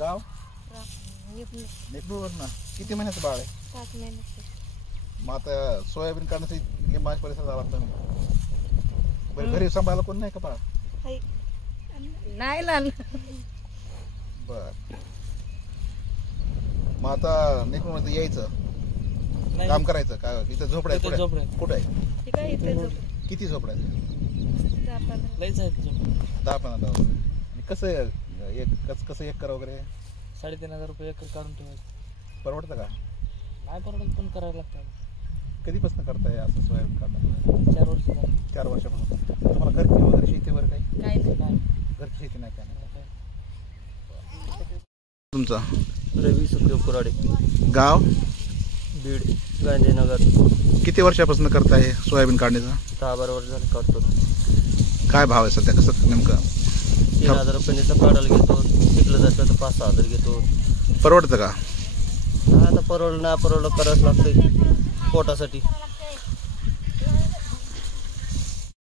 गाव नेपरूर ना. किती महिन्याचं बाळ आहे? 7 महिन्याचं. मग आता सोयाबीन काढण्यासाठी लिंबाच परिसरात आला तुम्ही. बरं घरी सांभाळायला कोण नाही का बाळ? नाही लहान. बर. मग आता नेपरूर मध्ये यायचं काम करायचं का? इथं झोपड्या कुठे आहे? किती झोपड्या? 10-15. आणि कसं एकर वगैरे? 3,500 रुपये एकर काढून ठेवायचं. परवडतं का? नाही परवडत पण करायला लागतं. कधीपासून करताय असं सोयाबीन काढणं? 4 वर्ष झाली. 4 वर्षापासून. तुम्हाला घरची वगैरे शेतीवर काही? नाही. घरची शेती नाही काय? तुमचा? रवी सुखदेव कुराडे, गाव? बीड, गांधीनगर. किती वर्षापासून करताय सोयाबीन काढणीचं? 10-12 वर्ष झाले काढतो. काय भाव आहे सध्या? कसं नेमकं? 3,000 रुपये काढायला घेतो. शिकलं जातं तर 5-6 हजार घेतो. परवडतं का? आता परवडलं नाही परवडलं करावंच लागतंय पोटासाठी.